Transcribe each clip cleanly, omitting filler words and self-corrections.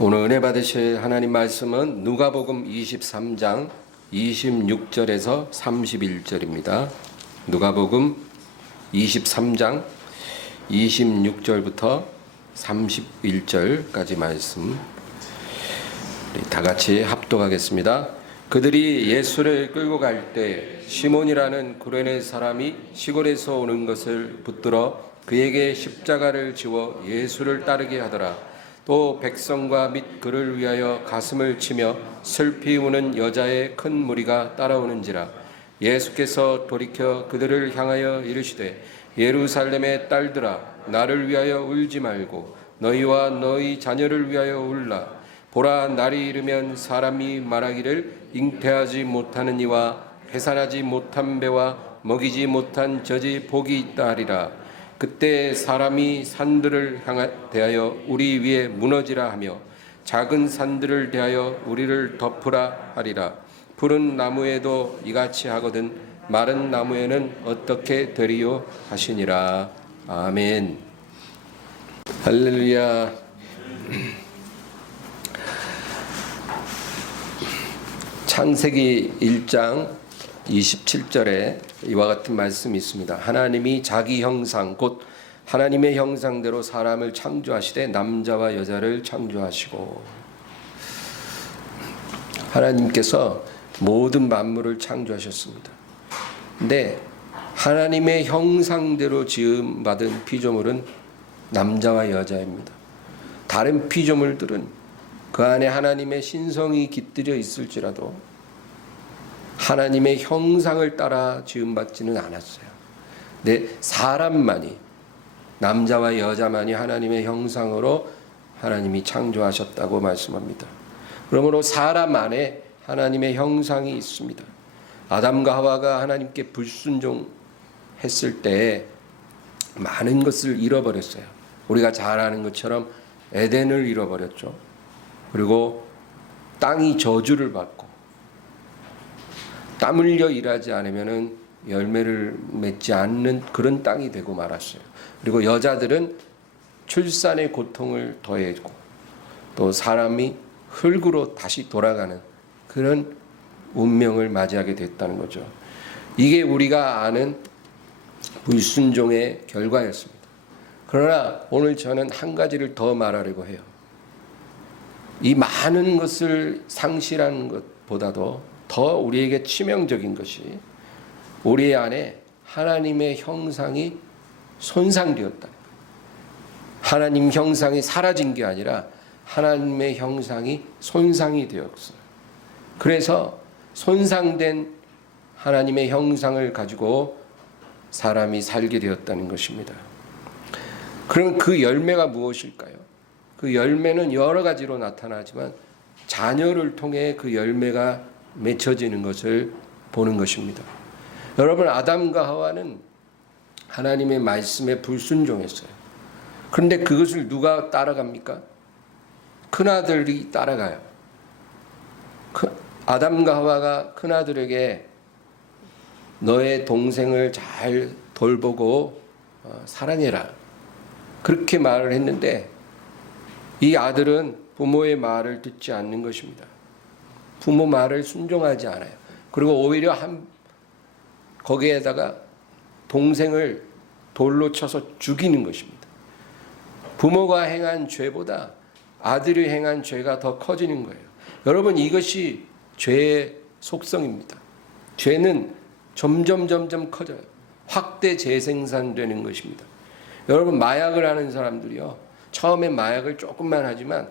오늘 은혜 받으실 하나님 말씀은 누가복음 23장 26절에서 31절입니다. 누가복음 23장 26절부터 31절까지 말씀 다 같이 합독하겠습니다. 그들이 예수를 끌고 갈 때 시몬이라는 구레네 사람이 시골에서 오는 것을 붙들어 그에게 십자가를 지워 예수를 따르게 하더라. 또 백성과 및 그를 위하여 가슴을 치며 슬피 우는 여자의 큰 무리가 따라오는지라. 예수께서 돌이켜 그들을 향하여 이르시되 예루살렘의 딸들아 나를 위하여 울지 말고 너희와 너희 자녀를 위하여 울라. 보라, 날이 이르면 사람이 말하기를 잉태하지 못하는 이와 해산하지 못한 배와 먹이지 못한 젖이 복이 있다 하리라. 그때 사람이 산들을 대하여 우리 위에 무너지라 하며 작은 산들을 대하여 우리를 덮으라 하리라. 푸른 나무에도 이같이 하거든 마른 나무에는 어떻게 되리요 하시니라. 아멘. 할렐루야. 창세기 1장 27절에 이와 같은 말씀이 있습니다. 하나님이 자기 형상 곧 하나님의 형상대로 사람을 창조하시되 남자와 여자를 창조하시고, 하나님께서 모든 만물을 창조하셨습니다. 근데 하나님의 형상대로 지음받은 피조물은 남자와 여자입니다. 다른 피조물들은 그 안에 하나님의 신성이 깃들여 있을지라도 하나님의 형상을 따라 지음받지는 않았어요. 근데 사람만이, 남자와 여자만이 하나님의 형상으로 하나님이 창조하셨다고 말씀합니다. 그러므로 사람 안에 하나님의 형상이 있습니다. 아담과 하와가 하나님께 불순종했을 때 많은 것을 잃어버렸어요. 우리가 잘 아는 것처럼 에덴을 잃어버렸죠. 그리고 땅이 저주를 받고 땀 흘려 일하지 않으면 열매를 맺지 않는 그런 땅이 되고 말았어요. 그리고 여자들은 출산의 고통을 더했고 또 사람이 흙으로 다시 돌아가는 그런 운명을 맞이하게 됐다는 거죠. 이게 우리가 아는 불순종의 결과였습니다. 그러나 오늘 저는 한 가지를 더 말하려고 해요. 이 많은 것을 상실하는 것보다도 더 우리에게 치명적인 것이 우리 안에 하나님의 형상이 손상되었다. 하나님 형상이 사라진 게 아니라 하나님의 형상이 손상이 되었어요. 그래서 손상된 하나님의 형상을 가지고 사람이 살게 되었다는 것입니다. 그럼 그 열매가 무엇일까요? 그 열매는 여러 가지로 나타나지만 자녀를 통해 그 열매가 맺혀지는 것을 보는 것입니다. 여러분, 아담과 하와는 하나님의 말씀에 불순종했어요. 그런데 그것을 누가 따라갑니까? 큰아들이 따라가요. 아담과 하와가 큰아들에게 너의 동생을 잘 돌보고 사랑해라, 그렇게 말을 했는데 이 아들은 부모의 말을 듣지 않는 것입니다. 부모 말을 순종하지 않아요. 그리고 오히려 거기에다가 동생을 돌로 쳐서 죽이는 것입니다. 부모가 행한 죄보다 아들이 행한 죄가 더 커지는 거예요. 여러분, 이것이 죄의 속성입니다. 죄는 점점 커져요. 확대 재생산되는 것입니다. 여러분, 마약을 하는 사람들이요, 처음에 마약을 조금만 하지만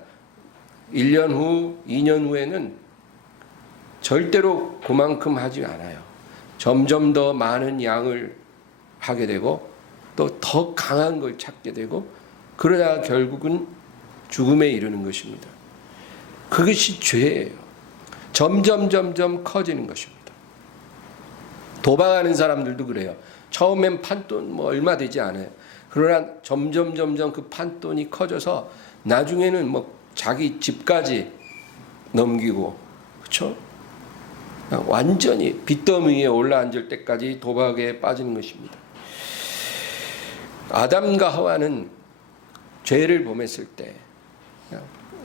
1년 후, 2년 후에는 절대로 그만큼 하지 않아요. 점점 더 많은 양을 하게 되고 또 더 강한 걸 찾게 되고 그러다가 결국은 죽음에 이르는 것입니다. 그것이 죄예요. 점점 커지는 것입니다. 도박하는 사람들도 그래요. 처음엔 판돈 얼마 되지 않아요. 그러나 점점 그 판돈이 커져서 나중에는 자기 집까지 넘기고, 그렇죠? 완전히 빚더미 위에 올라앉을 때까지 도박에 빠지는 것입니다. 아담과 하와는 죄를 범했을 때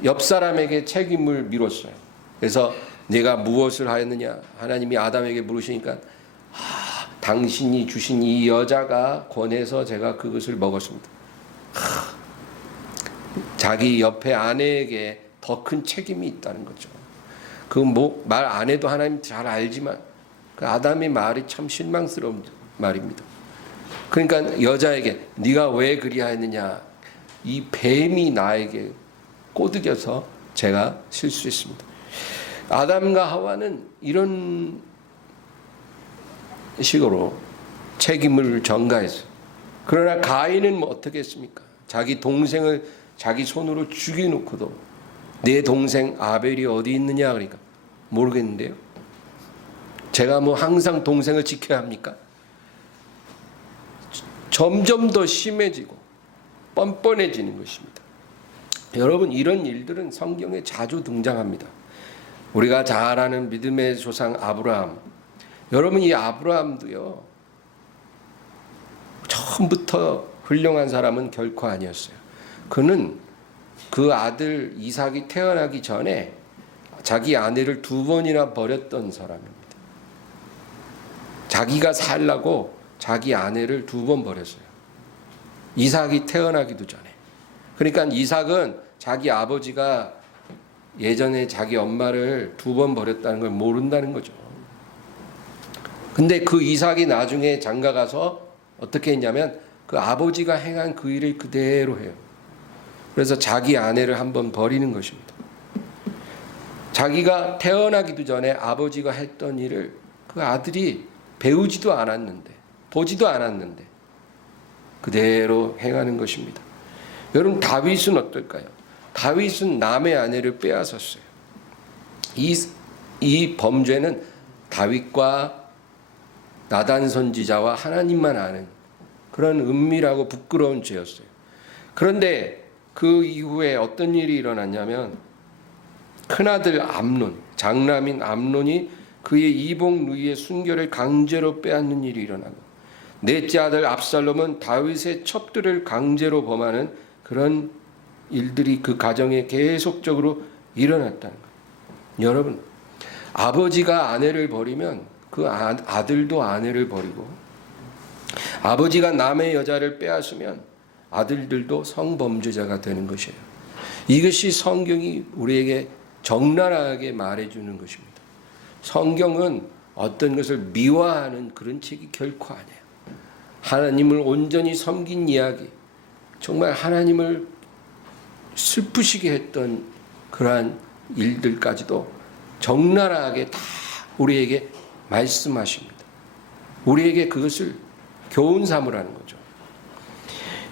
옆 사람에게 책임을 미뤘어요. 그래서 내가 무엇을 하였느냐? 하나님이 아담에게 물으시니까 당신이 주신 이 여자가 권해서 제가 그것을 먹었습니다. 자기 옆에 아내에게 더 큰 책임이 있다는 거죠. 그 말 안 해도 하나님 잘 알지만 그 아담의 말이 참 실망스러운 말입니다. 그러니까 여자에게 네가 왜 그리하였느냐? 이 뱀이 나에게 꼬드겨서 제가 실수했습니다. 아담과 하와는 이런 식으로 책임을 전가했어요. 그러나 가인은 뭐 어떻게 했습니까? 자기 동생을 자기 손으로 죽여놓고도 내 동생 아벨이 어디 있느냐 그러니까 모르겠는데요. 제가 뭐 항상 동생을 지켜야 합니까? 점점 더 심해지고 뻔뻔해지는 것입니다. 여러분, 이런 일들은 성경에 자주 등장합니다. 우리가 잘 아는 믿음의 조상 아브라함. 여러분, 이 아브라함도요, 처음부터 훌륭한 사람은 결코 아니었어요. 그는 그 아들 이삭이 태어나기 전에 자기 아내를 2번이나 버렸던 사람입니다. 자기가 살라고 자기 아내를 2번 버렸어요. 이삭이 태어나기도 전에. 그러니까 이삭은 자기 아버지가 예전에 자기 엄마를 2번 버렸다는 걸 모른다는 거죠. 근데 그 이삭이 나중에 장가 가서 어떻게 했냐면 그 아버지가 행한 그 일을 그대로 해요. 그래서 자기 아내를 한번 버리는 것입니다. 자기가 태어나기도 전에 아버지가 했던 일을 그 아들이 배우지도 않았는데, 보지도 않았는데 그대로 행하는 것입니다. 여러분, 다윗은 어떨까요? 다윗은 남의 아내를 빼앗았어요. 이 범죄는 다윗과 나단 선지자와 하나님만 아는 그런 은밀하고 부끄러운 죄였어요. 그런데 그 이후에 어떤 일이 일어났냐면 큰아들 암논, 장남인 암논이 그의 이복 누이의 순결을 강제로 빼앗는 일이 일어나고 넷째 아들 압살롬은 다윗의 첩들을 강제로 범하는 그런 일들이 그 가정에 계속적으로 일어났다는 거예요. 여러분, 아버지가 아내를 버리면 그 아들도 아내를 버리고 아버지가 남의 여자를 빼앗으면 아들들도 성범죄자가 되는 것이에요. 이것이 성경이 우리에게 적나라하게 말해주는 것입니다. 성경은 어떤 것을 미화하는 그런 책이 결코 아니에요. 하나님을 온전히 섬긴 이야기, 정말 하나님을 슬프시게 했던 그러한 일들까지도 적나라하게 다 우리에게 말씀하십니다. 우리에게 그것을 교훈 삼으라는 거죠.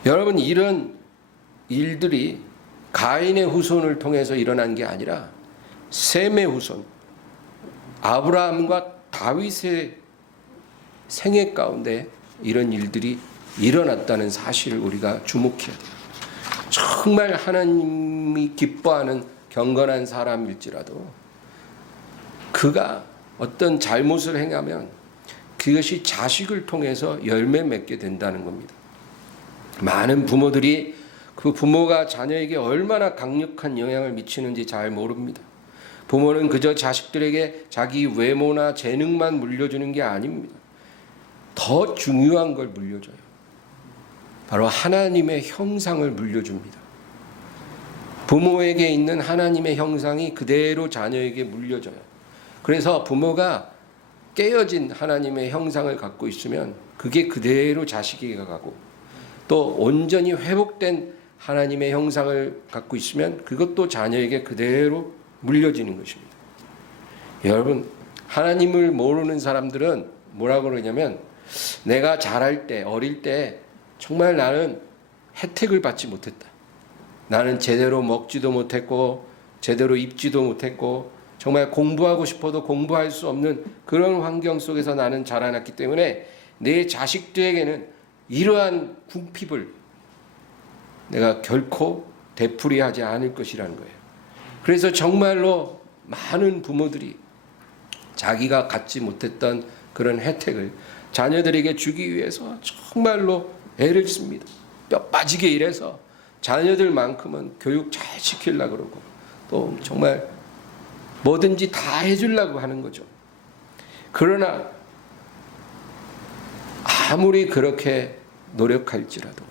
여러분, 이런 일들이 가인의 후손을 통해서 일어난 게 아니라 셈의 후손, 아브라함과 다윗의 생애 가운데 이런 일들이 일어났다는 사실을 우리가 주목해야 돼요. 정말 하나님이 기뻐하는 경건한 사람일지라도 그가 어떤 잘못을 행하면 그것이 자식을 통해서 열매 맺게 된다는 겁니다. 많은 부모들이 그 부모가 자녀에게 얼마나 강력한 영향을 미치는지 잘 모릅니다. 부모는 그저 자식들에게 자기 외모나 재능만 물려주는 게 아닙니다. 더 중요한 걸 물려줘요. 바로 하나님의 형상을 물려줍니다. 부모에게 있는 하나님의 형상이 그대로 자녀에게 물려져요. 그래서 부모가 깨어진 하나님의 형상을 갖고 있으면 그게 그대로 자식에게 가고, 또 온전히 회복된 하나님의 형상을 갖고 있으면 그것도 자녀에게 그대로 물려지는 것입니다. 여러분, 하나님을 모르는 사람들은 뭐라고 그러냐면 내가 자랄 때, 어릴 때 정말 나는 혜택을 받지 못했다. 나는 제대로 먹지도 못했고 제대로 입지도 못했고 정말 공부하고 싶어도 공부할 수 없는 그런 환경 속에서 나는 자라났기 때문에 내 자식들에게는 이러한 궁핍을 내가 결코 되풀이하지 않을 것이라는 거예요. 그래서 정말로 많은 부모들이 자기가 갖지 못했던 그런 혜택을 자녀들에게 주기 위해서 정말로 애를 씁니다. 뼈 빠지게 일해서 자녀들만큼은 교육 잘 시키려고 그러고 또 정말 뭐든지 다 해주려고 하는 거죠. 그러나 아무리 그렇게 노력할지라도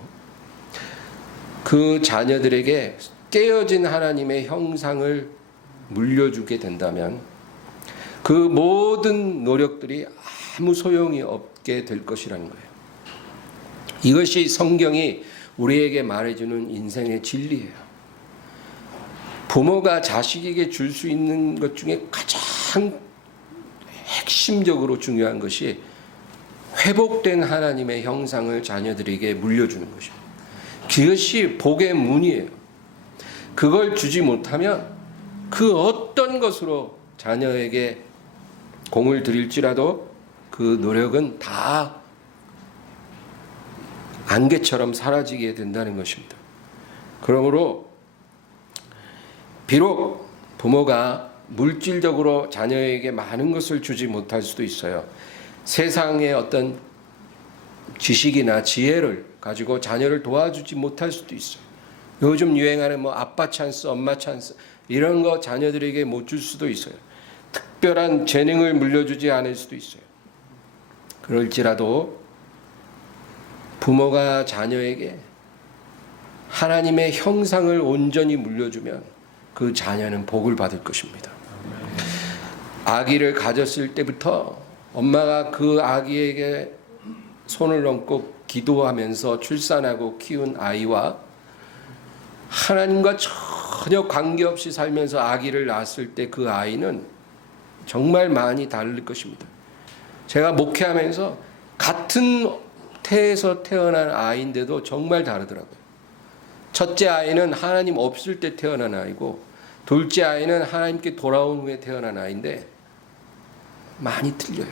그 자녀들에게 깨어진 하나님의 형상을 물려주게 된다면 그 모든 노력들이 아무 소용이 없게 될 것이라는 거예요. 이것이 성경이 우리에게 말해주는 인생의 진리예요. 부모가 자식에게 줄 수 있는 것 중에 가장 핵심적으로 중요한 것이 회복된 하나님의 형상을 자녀들에게 물려주는 것입니다. 그것이 복의 문이에요. 그걸 주지 못하면 그 어떤 것으로 자녀에게 공을 들일지라도 그 노력은 다 안개처럼 사라지게 된다는 것입니다. 그러므로 비록 부모가 물질적으로 자녀에게 많은 것을 주지 못할 수도 있어요. 세상의 어떤 지식이나 지혜를 가지고 자녀를 도와주지 못할 수도 있어요. 요즘 유행하는 뭐 아빠 찬스, 엄마 찬스 이런 거 자녀들에게 못 줄 수도 있어요. 특별한 재능을 물려주지 않을 수도 있어요. 그럴지라도 부모가 자녀에게 하나님의 형상을 온전히 물려주면 그 자녀는 복을 받을 것입니다. 아기를 가졌을 때부터 엄마가 그 아기에게 손을 얹고 기도하면서 출산하고 키운 아이와 하나님과 전혀 관계없이 살면서 아기를 낳았을 때 그 아이는 정말 많이 다를 것입니다. 제가 목회하면서 같은 태에서 태어난 아이인데도 정말 다르더라고요. 첫째 아이는 하나님 없을 때 태어난 아이고 둘째 아이는 하나님께 돌아온 후에 태어난 아이인데 많이 틀려요.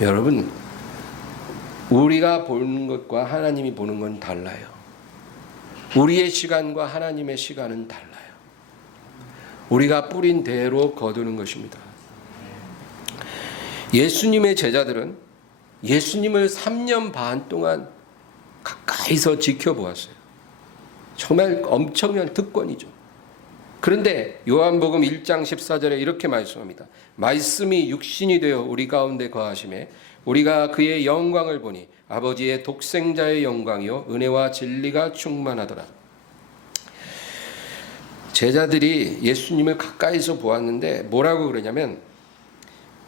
여러분, 우리가 보는 것과 하나님이 보는 건 달라요. 우리의 시간과 하나님의 시간은 달라요. 우리가 뿌린 대로 거두는 것입니다. 예수님의 제자들은 예수님을 3년 반 동안 가까이서 지켜보았어요. 정말 엄청난 특권이죠. 그런데 요한복음 1장 14절에 이렇게 말씀합니다. 말씀이 육신이 되어 우리 가운데 거하심에 우리가 그의 영광을 보니 아버지의 독생자의 영광이요 은혜와 진리가 충만하더라. 제자들이 예수님을 가까이서 보았는데 뭐라고 그러냐면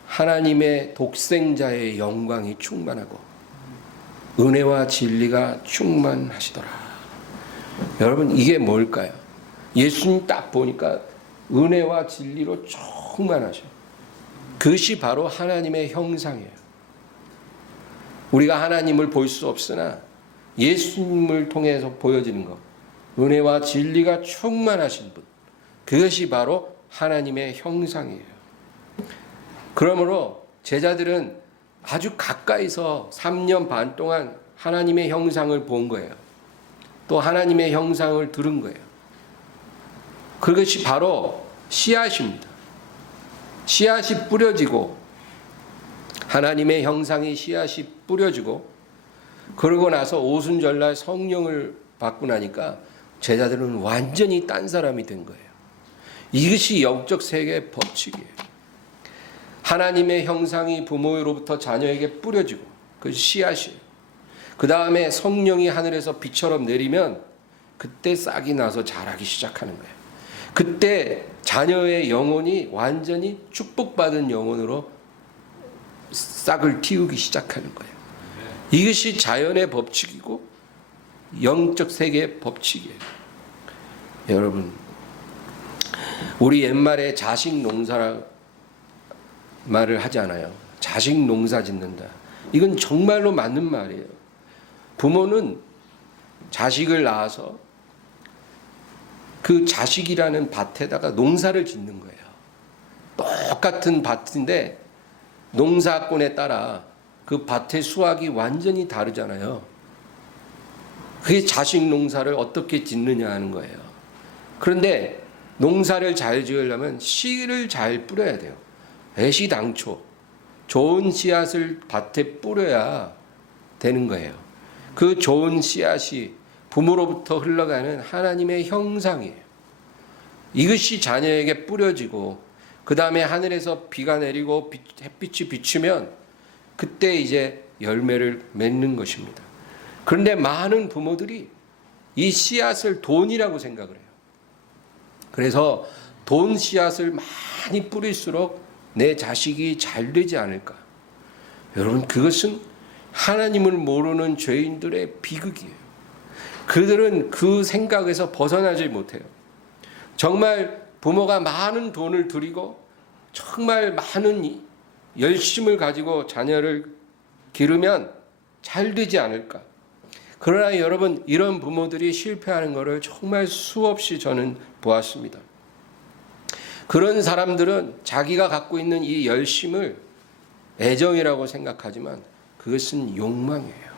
하나님의 독생자의 영광이 충만하고 은혜와 진리가 충만하시더라. 여러분, 이게 뭘까요? 예수님 딱 보니까 은혜와 진리로 충만하셔. 그것이 바로 하나님의 형상이에요. 우리가 하나님을 볼 수 없으나 예수님을 통해서 보여지는 것, 은혜와 진리가 충만하신 분, 그것이 바로 하나님의 형상이에요. 그러므로 제자들은 아주 가까이서 3년 반 동안 하나님의 형상을 본 거예요. 또 하나님의 형상을 들은 거예요. 그것이 바로 씨앗입니다. 씨앗이 뿌려지고 하나님의 형상이 씨앗이 뿌려지고 그러고 나서 오순절날 성령을 받고 나니까 제자들은 완전히 딴 사람이 된 거예요. 이것이 영적 세계의 법칙이에요. 하나님의 형상이 부모로부터 자녀에게 뿌려지고 그것이 씨앗이에요. 그 다음에 성령이 하늘에서 비처럼 내리면 그때 싹이 나서 자라기 시작하는 거예요. 그때 자녀의 영혼이 완전히 축복받은 영혼으로 싹을 틔우기 시작하는 거예요. 이것이 자연의 법칙이고 영적 세계의 법칙이에요. 여러분, 우리 옛말에 자식 농사라 말을 하잖아요. 자식 농사 짓는다. 이건 정말로 맞는 말이에요. 부모는 자식을 낳아서 그 자식이라는 밭에다가 농사를 짓는 거예요. 똑같은 밭인데 농사꾼에 따라 그 밭의 수확이 완전히 다르잖아요. 그게 자식 농사를 어떻게 짓느냐 하는 거예요. 그런데 농사를 잘 지으려면 씨를 잘 뿌려야 돼요. 애시당초 좋은 씨앗을 밭에 뿌려야 되는 거예요. 그 좋은 씨앗이 부모로부터 흘러가는 하나님의 형상이에요. 이것이 자녀에게 뿌려지고 그 다음에 하늘에서 비가 내리고 햇빛이 비추면 그때 이제 열매를 맺는 것입니다. 그런데 많은 부모들이 이 씨앗을 돈이라고 생각을 해요. 그래서 돈 씨앗을 많이 뿌릴수록 내 자식이 잘 되지 않을까. 여러분, 그것은 하나님을 모르는 죄인들의 비극이에요. 그들은 그 생각에서 벗어나지 못해요. 정말 부모가 많은 돈을 들이고 정말 많은 열심을 가지고 자녀를 기르면 잘 되지 않을까. 그러나 여러분, 이런 부모들이 실패하는 것을 정말 수없이 저는 보았습니다. 그런 사람들은 자기가 갖고 있는 이 열심을 애정이라고 생각하지만 그것은 욕망이에요.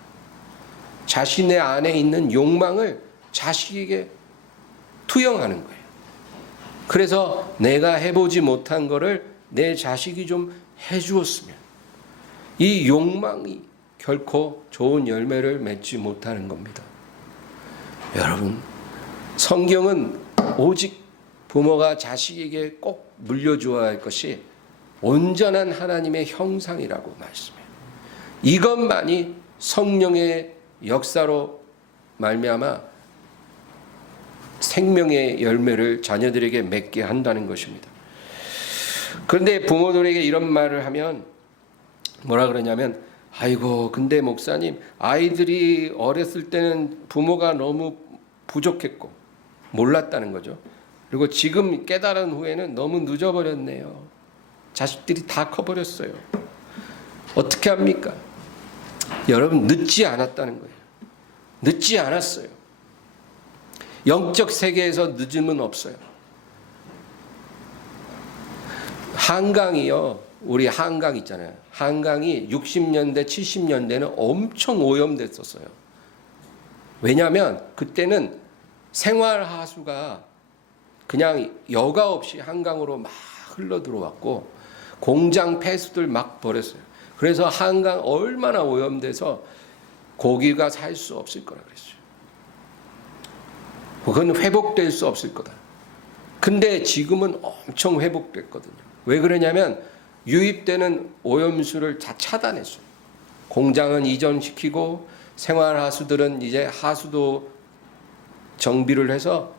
자신의 안에 있는 욕망을 자식에게 투영하는 거예요. 그래서 내가 해보지 못한 거를 내 자식이 좀 해주었으면, 이 욕망이 결코 좋은 열매를 맺지 못하는 겁니다. 여러분, 성경은 오직 부모가 자식에게 꼭 물려주어야 할 것이 온전한 하나님의 형상이라고 말씀해요. 이것만이 성령의 역사로 말미암아 생명의 열매를 자녀들에게 맺게 한다는 것입니다. 그런데 부모들에게 이런 말을 하면 뭐라 그러냐면, 아이고 근데 목사님, 아이들이 어렸을 때는 부모가 너무 부족했고 몰랐다는 거죠. 그리고 지금 깨달은 후에는 너무 늦어버렸네요. 자식들이 다 커버렸어요. 어떻게 합니까? 여러분, 늦지 않았다는 거예요. 늦지 않았어요. 영적 세계에서 늦음은 없어요. 한강이요, 우리 한강 있잖아요. 한강이 60년대, 70년대는 엄청 오염됐었어요. 왜냐하면 그때는 생활하수가 그냥 여과 없이 한강으로 막 흘러 들어왔고 공장 폐수들 막 버렸어요. 그래서 한강 얼마나 오염돼서 고기가 살 수 없을 거라 그랬어요. 그건 회복될 수 없을 거다. 근데 지금은 엄청 회복됐거든요. 왜 그러냐면 유입되는 오염수를 다 차단했어요. 공장은 이전시키고 생활하수들은 이제 하수도 정비를 해서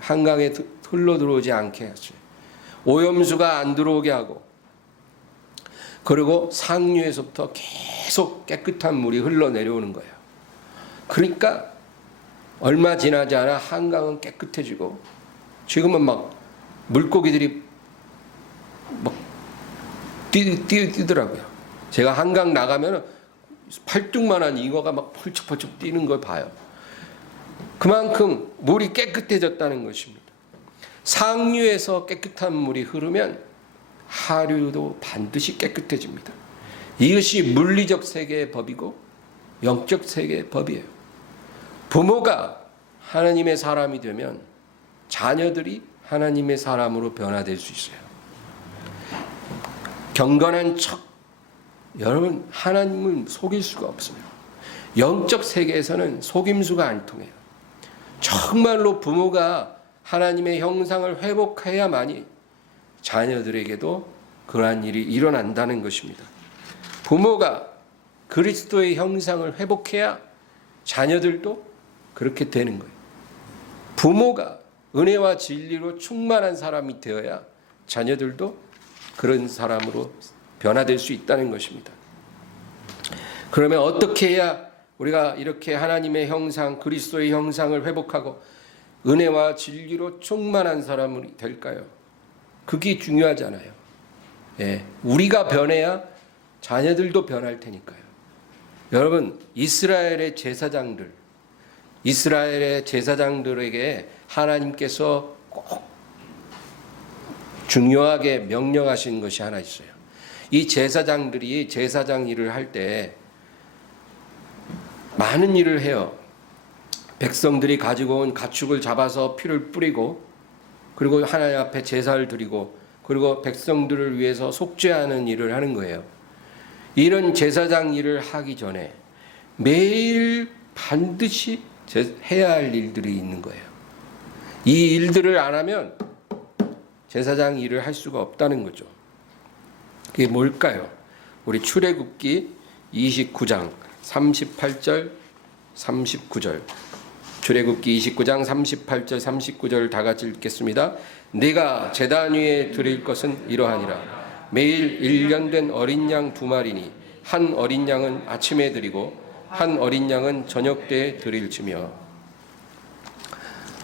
한강에 흘러 들어오지 않게 했어요. 오염수가 안 들어오게 하고, 그리고 상류에서부터 계속 깨끗한 물이 흘러내려오는 거예요. 그러니까 얼마 지나지 않아 한강은 깨끗해지고 지금은 막 물고기들이 막 뛰더라고요. 제가 한강 나가면 팔뚝만한 잉어가 막 펄쩍펄쩍 뛰는 걸 봐요. 그만큼 물이 깨끗해졌다는 것입니다. 상류에서 깨끗한 물이 흐르면 하류도 반드시 깨끗해집니다. 이것이 물리적 세계의 법이고 영적 세계의 법이에요. 부모가 하나님의 사람이 되면 자녀들이 하나님의 사람으로 변화될 수 있어요. 경건한 척, 여러분, 하나님을 속일 수가 없어요. 영적 세계에서는 속임수가 안 통해요. 정말로 부모가 하나님의 형상을 회복해야만이 자녀들에게도 그러한 일이 일어난다는 것입니다. 부모가 그리스도의 형상을 회복해야 자녀들도 그렇게 되는 거예요. 부모가 은혜와 진리로 충만한 사람이 되어야 자녀들도 그런 사람으로 변화될 수 있다는 것입니다. 그러면 어떻게 해야 우리가 이렇게 하나님의 형상, 그리스도의 형상을 회복하고 은혜와 진리로 충만한 사람이 될까요? 그게 중요하잖아요. 예, 우리가 변해야 자녀들도 변할 테니까요. 여러분, 이스라엘의 제사장들에게 하나님께서 꼭 중요하게 명령하신 것이 하나 있어요. 이 제사장들이 제사장 일을 할 때 많은 일을 해요. 백성들이 가지고 온 가축을 잡아서 피를 뿌리고, 그리고 하나님 앞에 제사를 드리고, 그리고 백성들을 위해서 속죄하는 일을 하는 거예요. 이런 제사장 일을 하기 전에 매일 반드시 해야 할 일들이 있는 거예요. 이 일들을 안 하면 제사장 일을 할 수가 없다는 거죠. 그게 뭘까요? 우리 출애굽기 29장 38절 39절 출애굽기 29장 38절 39절 다 같이 읽겠습니다. 네가 제단 위에 드릴 것은 이러하니라. 매일 1년 된 어린 양 2마리니 한 어린 양은 아침에 드리고 한 어린 양은 저녁 때에 드릴지며.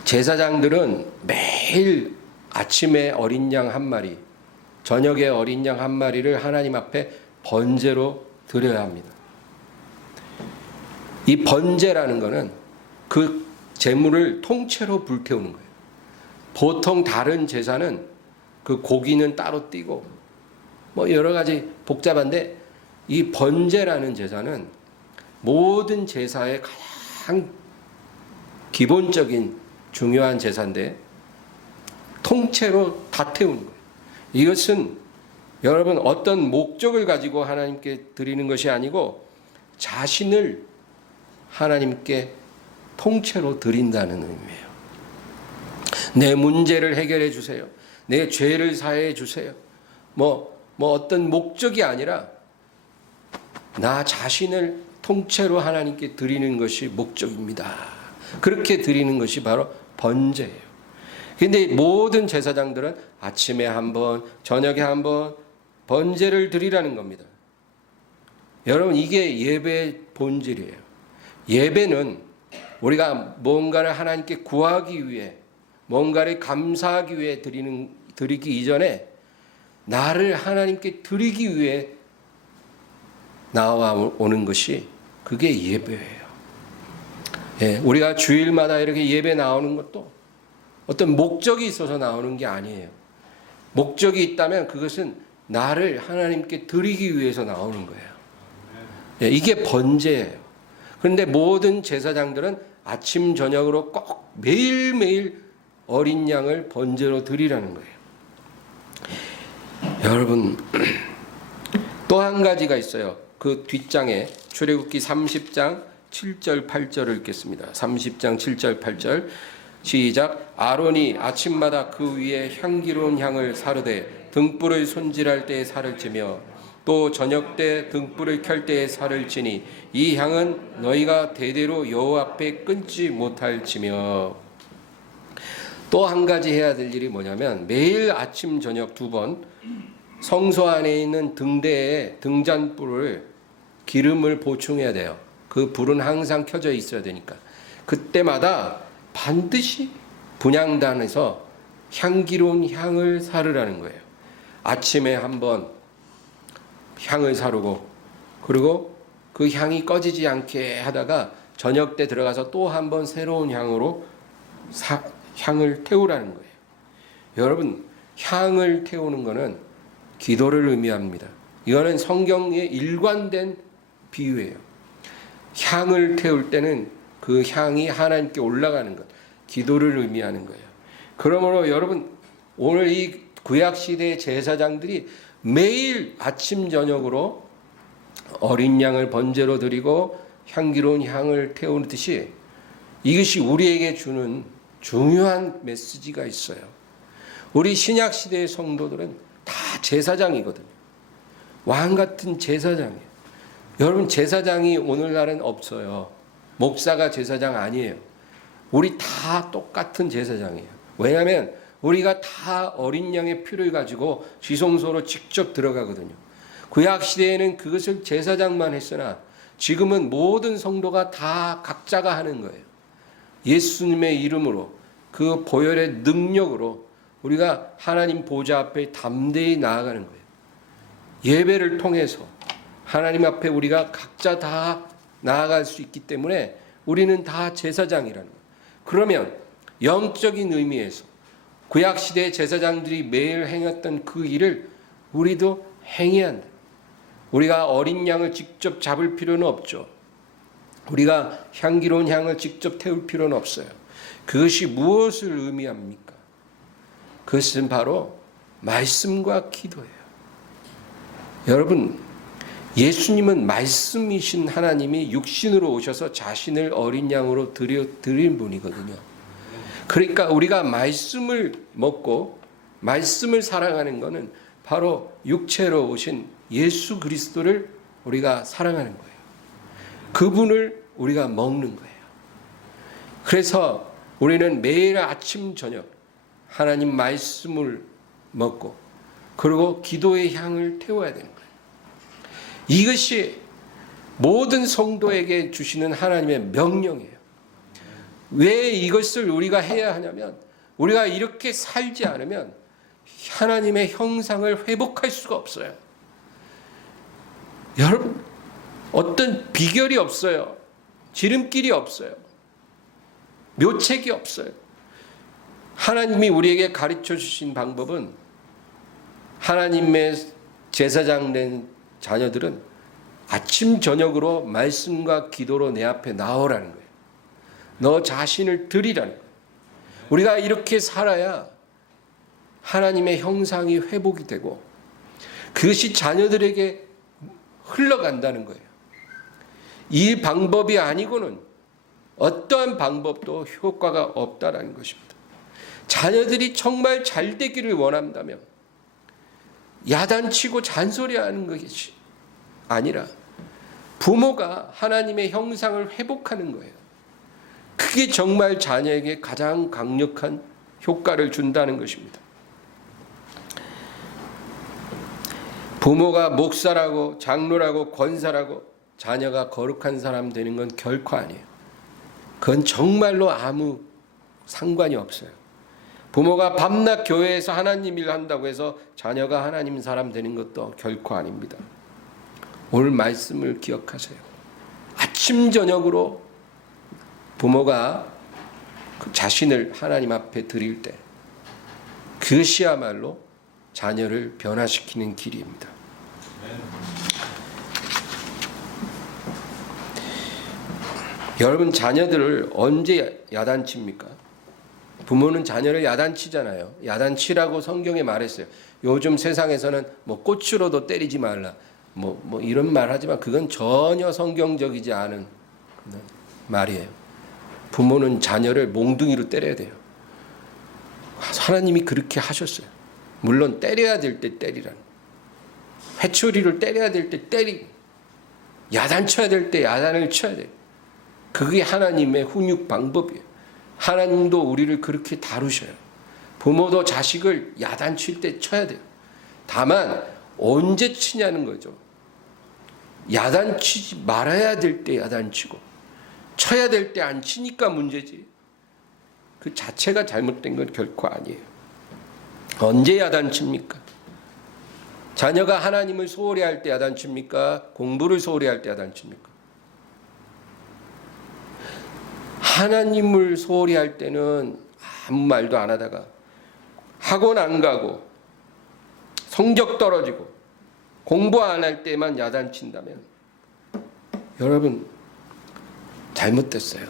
제사장들은 매일 아침에 어린 양 1마리, 저녁에 어린 양 1마리를 하나님 앞에 번제로 드려야 합니다. 이 번제라는 것은 그 제물을 통째로 불태우는 거예요. 보통 다른 제사는 그 고기는 따로 띄고 뭐 여러 가지 복잡한데, 이 번제라는 제사는 모든 제사의 가장 기본적인 중요한 제사인데 통째로 다 태우는 거예요. 이것은 여러분 어떤 목적을 가지고 하나님께 드리는 것이 아니고 자신을 하나님께 통째로 드린다는 의미예요. 내 문제를 해결해 주세요. 내 죄를 사해 주세요. 뭐 어떤 목적이 아니라 나 자신을 통째로 하나님께 드리는 것이 목적입니다. 그렇게 드리는 것이 바로 번제예요. 근데 모든 제사장들은 아침에 한 번, 저녁에 한 번 번제를 드리라는 겁니다. 여러분, 이게 예배의 본질이에요. 예배는 우리가 뭔가를 하나님께 구하기 위해, 뭔가를 감사하기 위해 드리기 이전에 나를 하나님께 드리기 위해 나와오는 것이, 그게 예배예요. 예, 우리가 주일마다 이렇게 예배 나오는 것도 어떤 목적이 있어서 나오는 게 아니에요. 목적이 있다면 그것은 나를 하나님께 드리기 위해서 나오는 거예요. 예, 이게 번제예요. 그런데 모든 제사장들은 아침 저녁으로 꼭 매일매일 어린 양을 번제로 드리라는 거예요. 여러분, 또 한 가지가 있어요. 그 뒷장에 출애굽기 30장 7절 8절을 읽겠습니다. 30장 7절 8절 시작. 아론이 아침마다 그 위에 향기로운 향을 사르되 등불을 손질할 때에 살을 찌며 또 저녁 때 등불을 켤 때에 살을 찌니 이 향은 너희가 대대로 여호와 앞에 끊지 못할지며. 또 한 가지 해야 될 일이 뭐냐면 매일 아침 저녁 2번 성소 안에 있는 등대에 등잔불을 기름을 보충해야 돼요. 그 불은 항상 켜져 있어야 되니까 그때마다 반드시 분향단에서 향기로운 향을 사르라는 거예요. 아침에 한번 향을 사르고, 그리고 그 향이 꺼지지 않게 하다가 저녁 때 들어가서 또 한번 새로운 향으로 향을 태우라는 거예요. 여러분, 향을 태우는 것은 기도를 의미합니다. 이거는 성경에 일관된 비유예요. 향을 태울 때는 그 향이 하나님께 올라가는 것, 기도를 의미하는 거예요. 그러므로 여러분, 오늘 이 구약시대의 제사장들이 매일 아침 저녁으로 어린 양을 번제로 드리고 향기로운 향을 태우듯이 이것이 우리에게 주는 중요한 메시지가 있어요. 우리 신약시대의 성도들은 다 제사장이거든요. 왕 같은 제사장이에요. 여러분, 제사장이 오늘날은 없어요. 목사가 제사장 아니에요. 우리 다 똑같은 제사장이에요. 왜냐하면 우리가 다 어린 양의 피를 가지고 지성소로 직접 들어가거든요. 구약시대에는 그것을 제사장만 했으나 지금은 모든 성도가 다 각자가 하는 거예요. 예수님의 이름으로, 그 보혈의 능력으로 우리가 하나님 보좌 앞에 담대히 나아가는 거예요. 예배를 통해서 하나님 앞에 우리가 각자 다 나아갈 수 있기 때문에 우리는 다 제사장이라는 거예요. 그러면 영적인 의미에서 구약시대의 제사장들이 매일 행했던 그 일을 우리도 행해야 한다. 우리가 어린 양을 직접 잡을 필요는 없죠. 우리가 향기로운 향을 직접 태울 필요는 없어요. 그것이 무엇을 의미합니까? 그것은 바로 말씀과 기도예요. 여러분, 예수님은 말씀이신 하나님이 육신으로 오셔서 자신을 어린 양으로 드린 분이거든요. 그러니까 우리가 말씀을 먹고 말씀을 사랑하는 것은 바로 육체로 오신 예수 그리스도를 우리가 사랑하는 거예요. 그분을 우리가 먹는 거예요. 그래서 우리는 매일 아침 저녁 하나님 말씀을 먹고 그리고 기도의 향을 태워야 되는 거예요. 이것이 모든 성도에게 주시는 하나님의 명령이에요. 왜 이것을 우리가 해야 하냐면 우리가 이렇게 살지 않으면 하나님의 형상을 회복할 수가 없어요. 여러분, 어떤 비결이 없어요. 지름길이 없어요. 묘책이 없어요. 하나님이 우리에게 가르쳐 주신 방법은 하나님의 제사장 된 자녀들은 아침 저녁으로 말씀과 기도로 내 앞에 나오라는 거예요. 너 자신을 드리라는 거예요. 우리가 이렇게 살아야 하나님의 형상이 회복이 되고 그것이 자녀들에게 흘러간다는 거예요. 이 방법이 아니고는 어떠한 방법도 효과가 없다라는 것입니다. 자녀들이 정말 잘 되기를 원한다면 야단치고 잔소리하는 것이 아니라 부모가 하나님의 형상을 회복하는 거예요. 그게 정말 자녀에게 가장 강력한 효과를 준다는 것입니다. 부모가 목사라고 장로라고 권사라고 자녀가 거룩한 사람 되는 건 결코 아니에요. 그건 정말로 아무 상관이 없어요. 부모가 밤낮 교회에서 하나님 일을 한다고 해서 자녀가 하나님 사람 되는 것도 결코 아닙니다. 오늘 말씀을 기억하세요. 아침 저녁으로 부모가 그 자신을 하나님 앞에 드릴 때 그것이야말로 자녀를 변화시키는 길입니다. 여러분, 자녀들을 언제 야단칩니까? 부모는 자녀를 야단치잖아요. 야단치라고 성경에 말했어요. 요즘 세상에서는 뭐 꽃으로도 때리지 말라 뭐 이런 말 하지만 그건 전혀 성경적이지 않은 말이에요. 부모는 자녀를 몽둥이로 때려야 돼요. 하나님이 그렇게 하셨어요. 물론 때려야 될 때 때리라는, 회초리를 때려야 될 때 때리고 야단쳐야 될 때 야단을 쳐야 돼요. 그게 하나님의 훈육 방법이에요. 하나님도 우리를 그렇게 다루셔요. 부모도 자식을 야단칠 때 쳐야 돼요. 다만 언제 치냐는 거죠. 야단치지 말아야 될 때 야단치고 쳐야 될 때 안 치니까 문제지. 그 자체가 잘못된 건 결코 아니에요. 언제 야단칩니까? 자녀가 하나님을 소홀히 할 때 야단칩니까? 공부를 소홀히 할 때 야단칩니까? 하나님을 소홀히 할 때는 아무 말도 안 하다가 학원 안 가고 성적 떨어지고 공부 안 할 때만 야단친다면 여러분 잘못됐어요.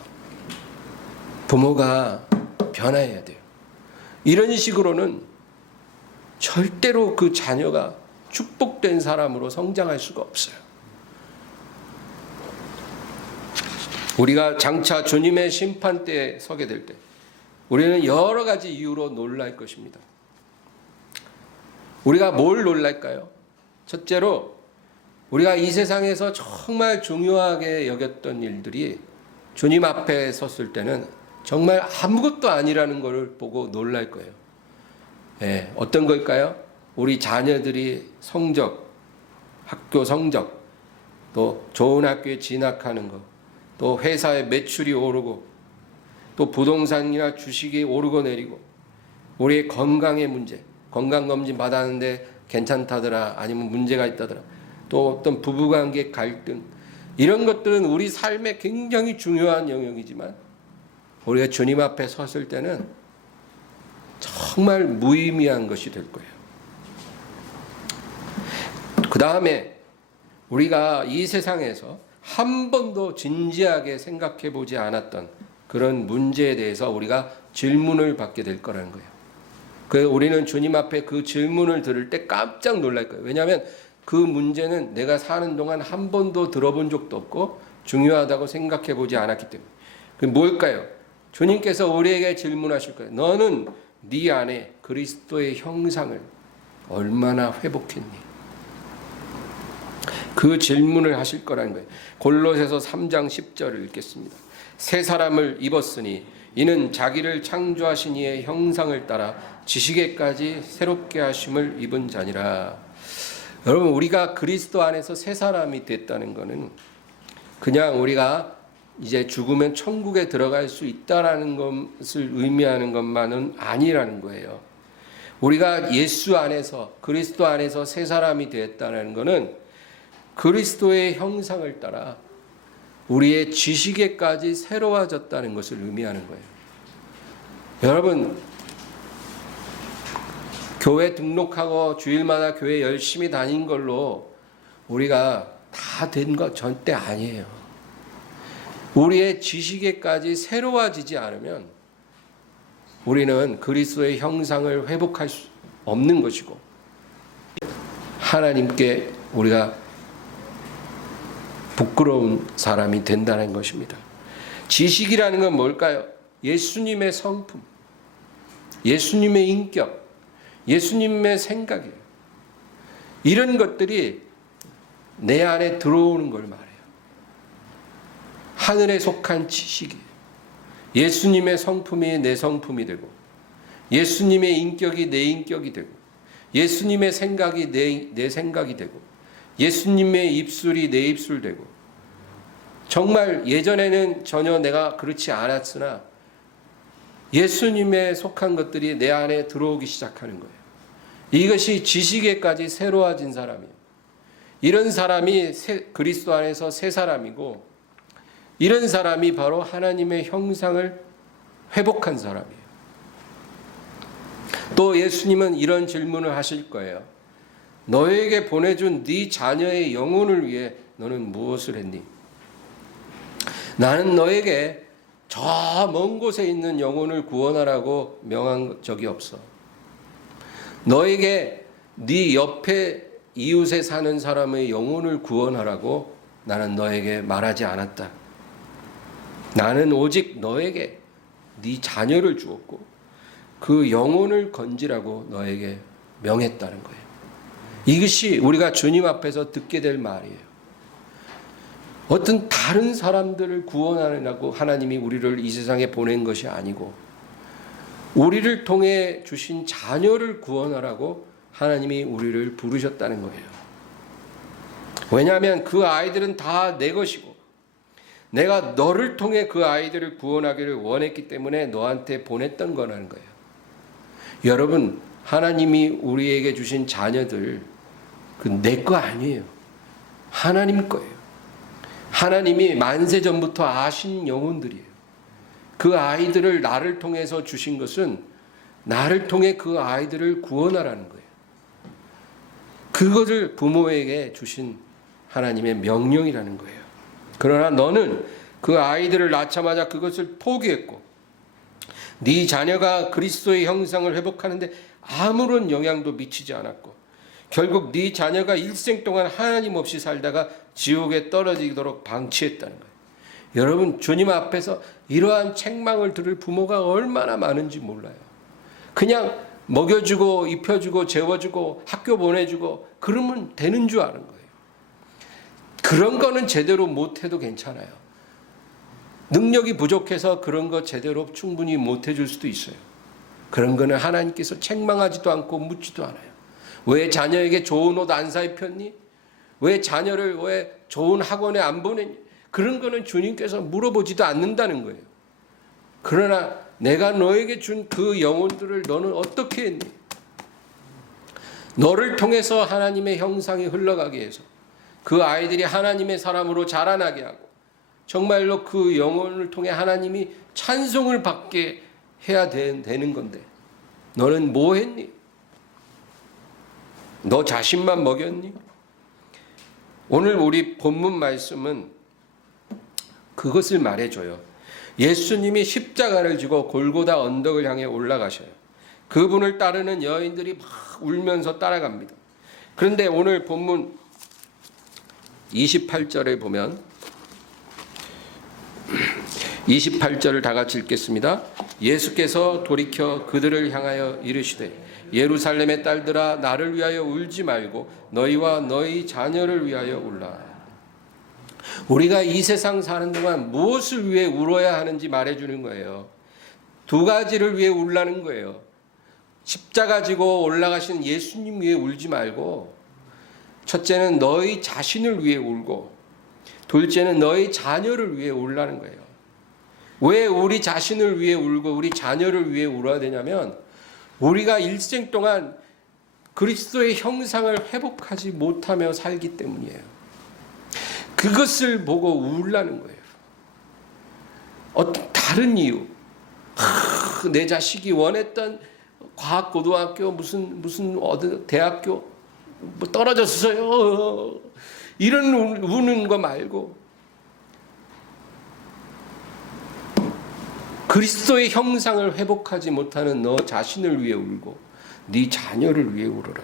부모가 변화해야 돼요. 이런 식으로는 절대로 그 자녀가 축복된 사람으로 성장할 수가 없어요. 우리가 장차 주님의 심판대에 서게 될 때 우리는 여러 가지 이유로 놀랄 것입니다. 우리가 뭘 놀랄까요? 첫째로 우리가 이 세상에서 정말 중요하게 여겼던 일들이 주님 앞에 섰을 때는 정말 아무것도 아니라는 것을 보고 놀랄 거예요. 네, 어떤 걸까요? 우리 자녀들이 성적, 학교 성적, 또 좋은 학교에 진학하는 것, 또 회사의 매출이 오르고, 또 부동산이나 주식이 오르고 내리고, 우리의 건강의 문제, 건강검진 받았는데 괜찮다더라, 아니면 문제가 있다더라, 또 어떤 부부관계 갈등, 이런 것들은 우리 삶에 굉장히 중요한 영역이지만 우리가 주님 앞에 섰을 때는 정말 무의미한 것이 될 거예요. 그 다음에 우리가 이 세상에서 한 번도 진지하게 생각해 보지 않았던 그런 문제에 대해서 우리가 질문을 받게 될 거라는 거예요. 그래서 우리는 주님 앞에 그 질문을 들을 때 깜짝 놀랄 거예요. 왜냐하면 그 문제는 내가 사는 동안 한 번도 들어본 적도 없고 중요하다고 생각해 보지 않았기 때문에. 그 뭘까요? 주님께서 우리에게 질문하실 거예요. 너는 네 안에 그리스도의 형상을 얼마나 회복했니? 그 질문을 하실 거라는 거예요. 골로새서 3장 10절을 읽겠습니다. 새 사람을 입었으니 이는 자기를 창조하신 이의 형상을 따라 지식에까지 새롭게 하심을 입은 자니라. 여러분, 우리가 그리스도 안에서 새 사람이 됐다는 것은 그냥 우리가 이제 죽으면 천국에 들어갈 수 있다라는 것을 의미하는 것만은 아니라는 거예요. 우리가 예수 안에서, 그리스도 안에서 새 사람이 되었다는 것은 그리스도의 형상을 따라 우리의 지식에까지 새로워졌다는 것을 의미하는 거예요. 여러분, 교회 등록하고 주일마다 교회 열심히 다닌 걸로 우리가 다 된 것 절대 아니에요. 우리의 지식에까지 새로워지지 않으면 우리는 그리스도의 형상을 회복할 수 없는 것이고, 하나님께 우리가 부끄러운 사람이 된다는 것입니다. 지식이라는 건 뭘까요? 예수님의 성품, 예수님의 인격, 예수님의 생각이에요. 이런 것들이 내 안에 들어오는 걸 말해요. 하늘에 속한 지식이에요. 예수님의 성품이 내 성품이 되고, 예수님의 인격이 내 인격이 되고, 예수님의 생각이 내 생각이 되고, 예수님의 입술이 내 입술 되고, 정말 예전에는 전혀 내가 그렇지 않았으나 예수님에 속한 것들이 내 안에 들어오기 시작하는 거예요. 이것이 지식에까지 새로워진 사람이에요. 이런 사람이 그리스도 안에서 새 사람이고, 이런 사람이 바로 하나님의 형상을 회복한 사람이에요. 또 예수님은 이런 질문을 하실 거예요. 너에게 보내준 네 자녀의 영혼을 위해 너는 무엇을 했니? 나는 너에게 저 먼 곳에 있는 영혼을 구원하라고 명한 적이 없어. 너에게 네 옆에 이웃에 사는 사람의 영혼을 구원하라고 나는 너에게 말하지 않았다. 나는 오직 너에게 네 자녀를 주었고 그 영혼을 건지라고 너에게 명했다는 거예요. 이것이 우리가 주님 앞에서 듣게 될 말이에요. 어떤 다른 사람들을 구원하려고 하나님이 우리를 이 세상에 보낸 것이 아니고, 우리를 통해 주신 자녀를 구원하라고 하나님이 우리를 부르셨다는 거예요. 왜냐하면 그 아이들은 다 내 것이고, 내가 너를 통해 그 아이들을 구원하기를 원했기 때문에 너한테 보냈던 거라는 거예요. 여러분, 하나님이 우리에게 주신 자녀들, 그 내 거 아니에요. 하나님 거예요. 하나님이 만세 전부터 아신 영혼들이에요. 그 아이들을 나를 통해서 주신 것은 나를 통해 그 아이들을 구원하라는 거예요. 그것을 부모에게 주신 하나님의 명령이라는 거예요. 그러나 너는 그 아이들을 낳자마자 그것을 포기했고, 네 자녀가 그리스도의 형상을 회복하는데 아무런 영향도 미치지 않았고, 결국 네 자녀가 일생 동안 하나님 없이 살다가 지옥에 떨어지도록 방치했다는 거예요. 여러분, 주님 앞에서 이러한 책망을 들을 부모가 얼마나 많은지 몰라요. 그냥 먹여주고 입혀주고 재워주고 학교 보내주고 그러면 되는 줄 아는 거예요. 그런 거는 제대로 못해도 괜찮아요. 능력이 부족해서 그런 거 제대로 충분히 못해줄 수도 있어요. 그런 거는 하나님께서 책망하지도 않고 묻지도 않아요. 왜 자녀에게 좋은 옷 안 사 입혔니? 왜 자녀를 왜 좋은 학원에 안 보냈니? 그런 거는 주님께서 물어보지도 않는다는 거예요. 그러나 내가 너에게 준 그 영혼들을 너는 어떻게 했니? 너를 통해서 하나님의 형상이 흘러가게 해서 그 아이들이 하나님의 사람으로 자라나게 하고, 정말로 그 영혼을 통해 하나님이 찬송을 받게 해야 되는 건데 너는 뭐 했니? 너 자신만 먹였니? 오늘 우리 본문 말씀은 그것을 말해줘요. 예수님이 십자가를 지고 골고다 언덕을 향해 올라가셔요. 그분을 따르는 여인들이 막 울면서 따라갑니다. 그런데 오늘 본문 28절에 보면 28절을 다 같이 읽겠습니다. 예수께서 돌이켜 그들을 향하여 이르시되 예루살렘의 딸들아 나를 위하여 울지 말고 너희와 너희 자녀를 위하여 울라. 우리가 이 세상 사는 동안 무엇을 위해 울어야 하는지 말해주는 거예요. 두 가지를 위해 울라는 거예요. 십자가 지고 올라가신 예수님 위해 울지 말고, 첫째는 너희 자신을 위해 울고, 둘째는 너희 자녀를 위해 울라는 거예요. 왜 우리 자신을 위해 울고 우리 자녀를 위해 울어야 되냐면, 우리가 일생 동안 그리스도의 형상을 회복하지 못하며 살기 때문이에요. 그것을 보고 울라는 거예요. 어떤 다른 이유, 내 자식이 원했던 과학고등학교 무슨 어디 대학교 뭐 떨어졌어요, 이런 우는 거 말고 그리스도의 형상을 회복하지 못하는 너 자신을 위해 울고 네 자녀를 위해 울어라.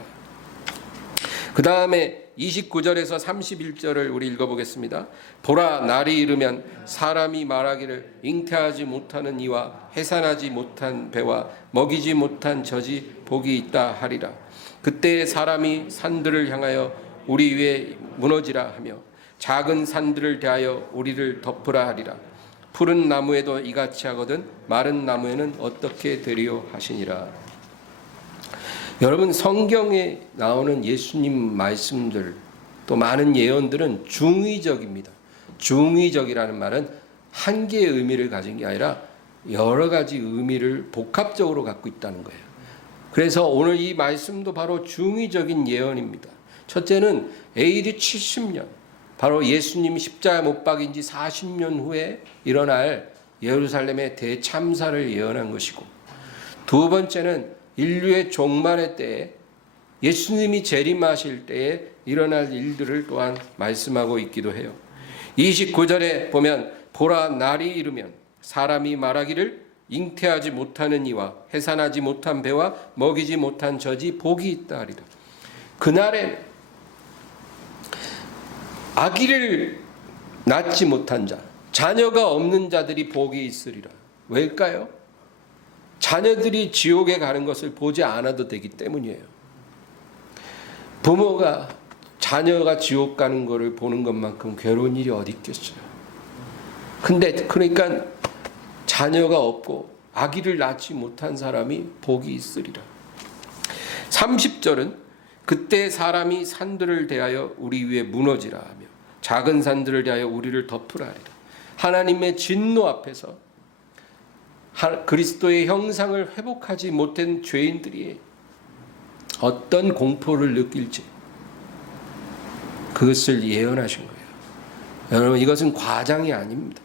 그 다음에 29절에서 31절을 우리 읽어보겠습니다. 보라, 날이 이르면 사람이 말하기를 잉태하지 못하는 이와 해산하지 못한 배와 먹이지 못한 젖이 복이 있다 하리라. 그때 사람이 산들을 향하여 우리 위에 무너지라 하며 작은 산들을 대하여 우리를 덮으라 하리라. 푸른 나무에도 이같이 하거든 마른 나무에는 어떻게 되리요 하시니라. 여러분, 성경에 나오는 예수님 말씀들 또 많은 예언들은 중의적입니다. 중의적이라는 말은 한 개의 의미를 가진 게 아니라 여러 가지 의미를 복합적으로 갖고 있다는 거예요. 그래서 오늘 이 말씀도 바로 중의적인 예언입니다. 첫째는 AD 70년, 바로 예수님이 십자가 못 박인 지 40년 후에 일어날 예루살렘의 대참사를 예언한 것이고, 두 번째는 인류의 종말의 때에 예수님이 재림하실 때에 일어날 일들을 또한 말씀하고 있기도 해요. 29절에 보면 보라, 날이 이르면 사람이 말하기를 잉태하지 못하는 이와 해산하지 못한 배와 먹이지 못한 젖이 복이 있다 하리라. 그날에 아기를 낳지 못한 자, 자녀가 없는 자들이 복이 있으리라. 왜일까요? 자녀들이 지옥에 가는 것을 보지 않아도 되기 때문이에요. 부모가 자녀가 지옥 가는 것을 보는 것만큼 괴로운 일이 어디 있겠어요. 근데 그러니까 자녀가 없고 아기를 낳지 못한 사람이 복이 있으리라. 30절은 그때 사람이 산들을 대하여 우리 위에 무너지라 하며 작은 산들을 대하여 우리를 덮으라 하리라. 하나님의 진노 앞에서 그리스도의 형상을 회복하지 못한 죄인들이 어떤 공포를 느낄지 그것을 예언하신 거예요. 여러분, 이것은 과장이 아닙니다.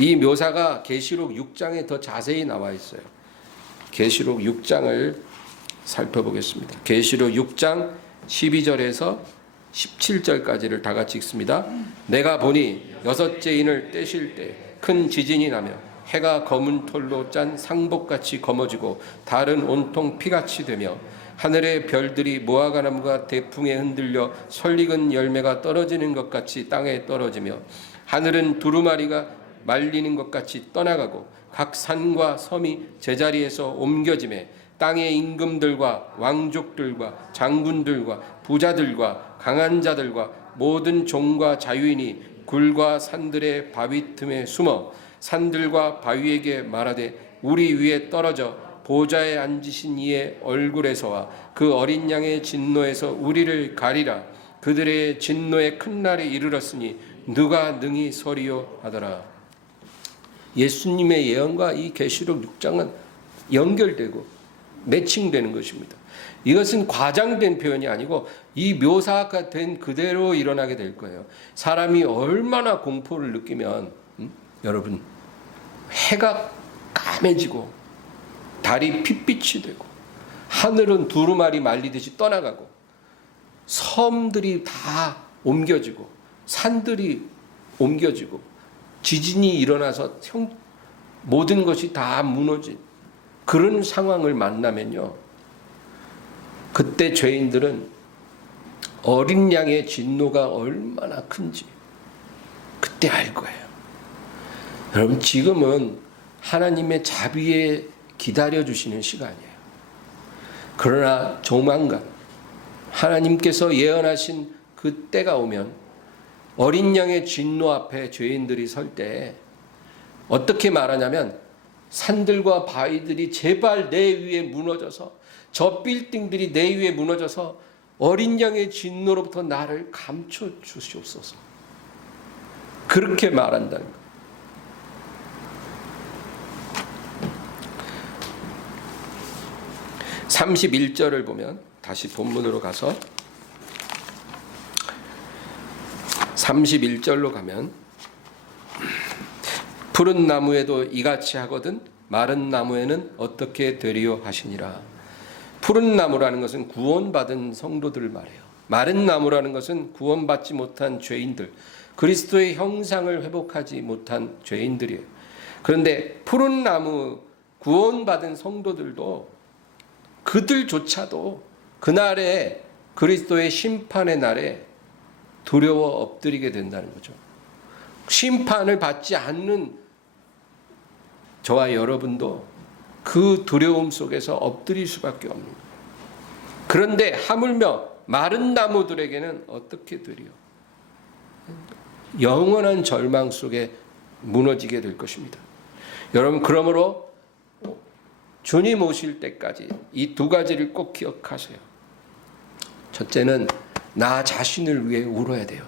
이 묘사가 계시록 6장에 더 자세히 나와 있어요. 계시록 6장을 살펴보겠습니다. 계시록 6장 12절에서 17절까지를 다 같이 읽습니다. 내가 보니 여섯째 인을 떼실 때 큰 지진이 나며 해가 검은 털로 짠 상복같이 검어지고 달은 온통 피같이 되며 하늘의 별들이 무화과나무가 대풍에 흔들려 설익은 열매가 떨어지는 것 같이 땅에 떨어지며 하늘은 두루마리가 말리는 것 같이 떠나가고 각 산과 섬이 제자리에서 옮겨지매 땅의 임금들과 왕족들과 장군들과 부자들과 강한 자들과 모든 종과 자유인이 굴과 산들의 바위 틈에 숨어 산들과 바위에게 말하되 우리 위에 떨어져 보좌에 앉으신 이의 얼굴에서와 그 어린 양의 진노에서 우리를 가리라. 그들의 진노의 큰 날이 이르렀으니 누가 능히 서리요 하더라. 예수님의 예언과 이 계시록 6장은 연결되고 매칭되는 것입니다. 이것은 과장된 표현이 아니고 이 묘사가 된 그대로 일어나게 될 거예요. 사람이 얼마나 공포를 느끼면 여러분, 해가 까매지고 달이 핏빛이 되고 하늘은 두루마리 말리듯이 떠나가고 섬들이 다 옮겨지고 산들이 옮겨지고 지진이 일어나서 모든 것이 다 무너진 그런 상황을 만나면요, 그때 죄인들은 어린 양의 진노가 얼마나 큰지 그때 알 거예요. 여러분, 지금은 하나님의 자비에 기다려주시는 시간이에요. 그러나 조만간 하나님께서 예언하신 그 때가 오면 어린 양의 진노 앞에 죄인들이 설 때 어떻게 말하냐면, 산들과 바위들이 제발 내 위에 무너져서, 저 빌딩들이 내 위에 무너져서 어린 양의 진노로부터 나를 감춰 주시옵소서, 그렇게 말한다는 거예요. (31절을) 보면, 다시 본문으로 가서 31절로 가면, 푸른 나무에도 이같이 하거든 마른 나무에는 어떻게 되리요 하시니라. 푸른 나무라는 것은 구원받은 성도들을 말해요. 마른 나무라는 것은 구원받지 못한 죄인들, 그리스도의 형상을 회복하지 못한 죄인들이에요. 그런데 푸른 나무, 구원받은 성도들도, 그들조차도 그날에, 그리스도의 심판의 날에 두려워 엎드리게 된다는 거죠. 심판을 받지 않는 저와 여러분도 그 두려움 속에서 엎드릴 수밖에 없는 거예요. 그런데 하물며 마른 나무들에게는 어떻게 되리요? 영원한 절망 속에 무너지게 될 것입니다. 여러분, 그러므로 주님 오실 때까지 이 두 가지를 꼭 기억하세요. 첫째는 나 자신을 위해 울어야 돼요.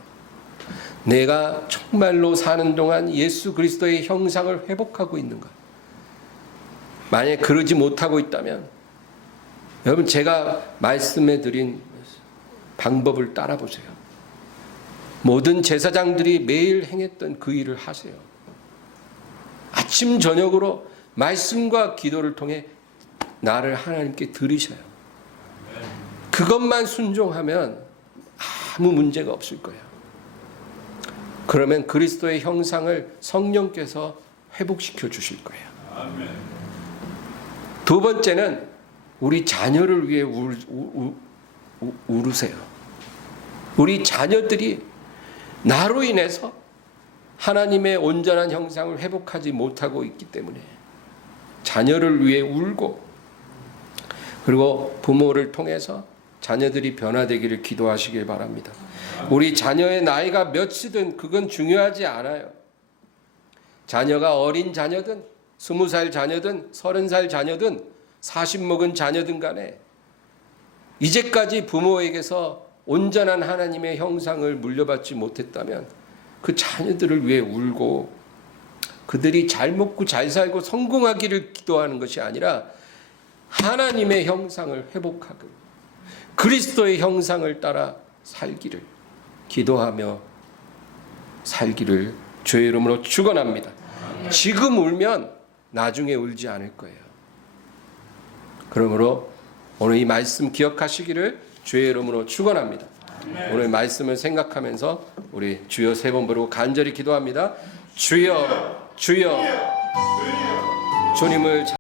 내가 정말로 사는 동안 예수 그리스도의 형상을 회복하고 있는가? 만약에 그러지 못하고 있다면, 여러분, 제가 말씀해 드린 방법을 따라 보세요. 모든 제사장들이 매일 행했던 그 일을 하세요. 아침 저녁으로 말씀과 기도를 통해 나를 하나님께 드리셔요. 그것만 순종하면 아무 문제가 없을 거예요. 그러면 그리스도의 형상을 성령께서 회복시켜 주실 거예요. 두 번째는 우리 자녀를 위해 울으세요. 우리 자녀들이 나로 인해서 하나님의 온전한 형상을 회복하지 못하고 있기 때문에 자녀를 위해 울고, 그리고 부모를 통해서 자녀들이 변화되기를 기도하시길 바랍니다. 우리 자녀의 나이가 몇이든 그건 중요하지 않아요. 자녀가 어린 자녀든 20살 자녀든 30살 자녀든 40 먹은 자녀든 간에 이제까지 부모에게서 온전한 하나님의 형상을 물려받지 못했다면 그 자녀들을 위해 울고, 그들이 잘 먹고 잘 살고 성공하기를 기도하는 것이 아니라 하나님의 형상을 회복하고 그리스도의 형상을 따라 살기를 기도하며 살기를 주의 이름으로 축원합니다. 지금 울면 나중에 울지 않을 거예요. 그러므로 오늘 이 말씀 기억하시기를 주의 이름으로 축원합니다. 오늘 말씀을 생각하면서 우리 주여 세 번 부르고 간절히 기도합니다. 주여, 주여, 주님을